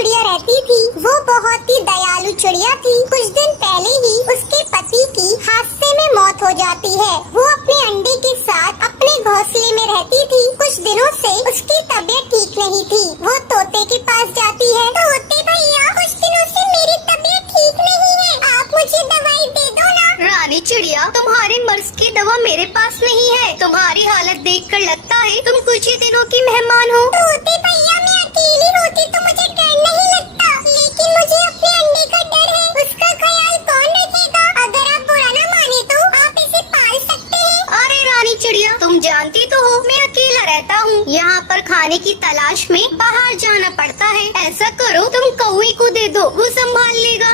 चिड़िया रहती थी। वो बहुत ही दयालु चिड़िया थी। कुछ दिन पहले ही उसके पति की हादसे में मौत हो जाती है। वो अपने अंडे के साथ अपने घोंसले में रहती थी। कुछ दिनों से उसकी तबीयत ठीक नहीं थी। वो तोते के पास जाती है। तोते भैया, कुछ दिनों से मेरी तबीयत ठीक नहीं है, आप मुझे दवाई दे दो ना। रानी चिड़िया, तुम्हारी मर्ज की दवा मेरे पास नहीं है। तुम्हारी हालत देखकर लगता है तुम कुछ ही दिनों की मेहमान हो। तोते भैया, मैं अकेली होती तो मुझे डर नहीं लगता, लेकिन मुझे अपने अंडे का डर है। उसका ख्याल कौन रखेगा? अगर आप बुरा न माने तो आप इसे पाल सकते हैं। अरे रानी चिड़िया, तुम जानती तो हो मैं अकेला रहता हूँ। यहाँ पर खाने की तलाश में बाहर जाना पड़ता है। ऐसा करो, तुम कौवे को दे दो, वो संभाल लेगा।